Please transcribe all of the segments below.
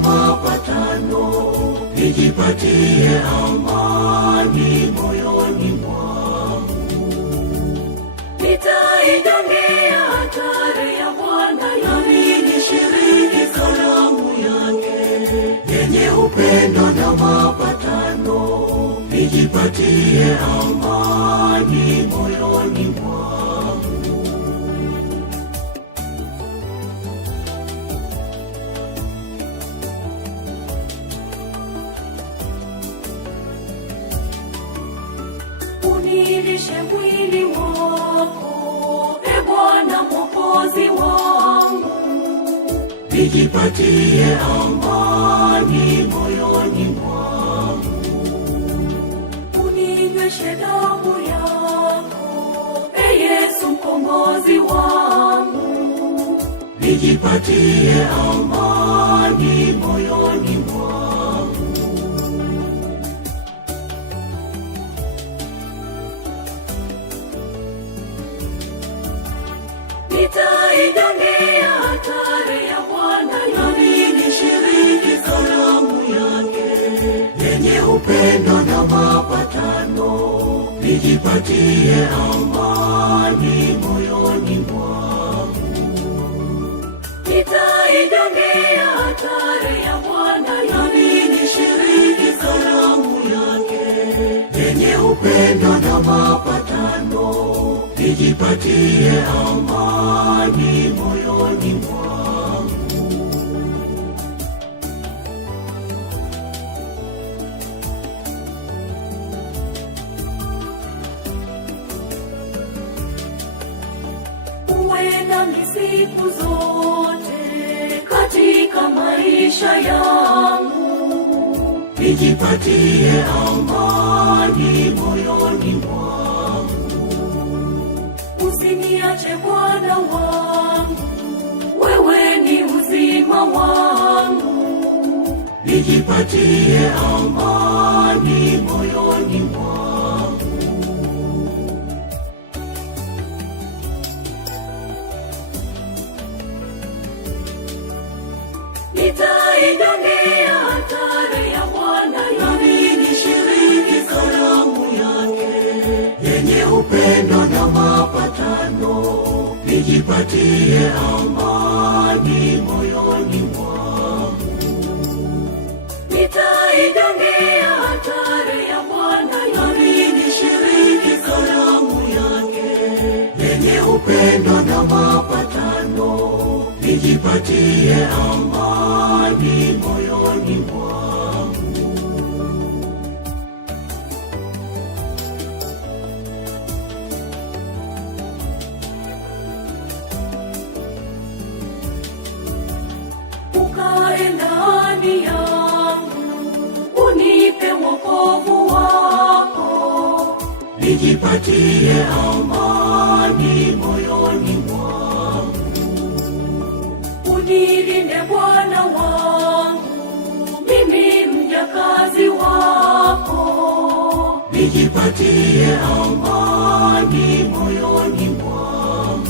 mapatano, nijipatie amani moyoni mwangu. Nitaijongea altare ya Bwana, nami nishiriki karamu yake yenye upendo na mapatano, nijipatie amani moyoni mwangu. Unilishe mwili wako, e Bwana Mwokozi wangu, nijipatie amani moyoni mwangu. Uninyweshe damu yako, e Yesu mkombozi wangu, nijipatie amani moyoni mwangu. Nitaijongea altare ya Bwana, nami nishiriki karamu yake yenye upendo na mapatano, nijipatie amani moyoni mwangu. Nitaijongea altare ya Bwana, nami nishiriki karamu yake yenye upendo na mapatano, nijipatie amani moyoni mwangu. uwe nami siku zote katika maisha yangu, nijipatie amani moyoni mwangu. Usiniache Bwana wangu, wewe ni uzima wangu, nijipatie amani moyoni mwangu. Nitaijongea altare ya Bwana, nami nishiriki karamu yake yenye upendo na mapatano, nijipatie amani moyoni mwangu. Nitaijongea altare ya Bwana, nami nishiriki karamu yake yenye upendo na mapatano, nijipatie amani moyoni mwangu. ukae ndani yangu, unipe wokovu wako, nijipatie amani moyoni mwangu. unilinde Bwana wangu, mimi mjakazi wako, nijipatie amani moyoni mwangu.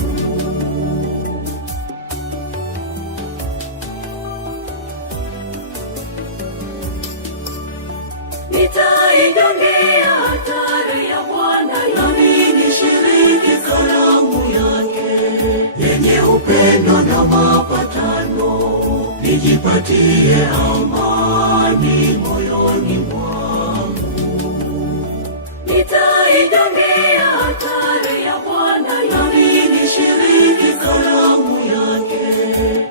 Nitaijongea altare ya Bwana, nami nishiriki karamu yake yenye upendo na mapatano, nijipatie amani moyoni mwangu. Nitaijongea altare ya Bwana, nami nishiriki karamu yake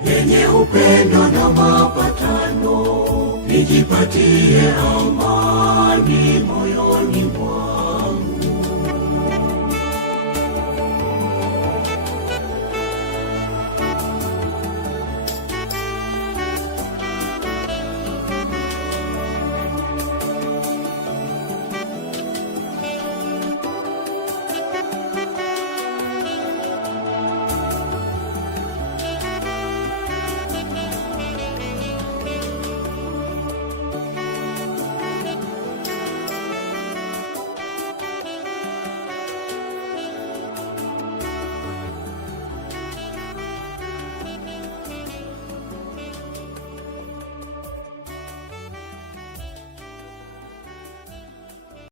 yenye upendo na mapatano, nijipatie amani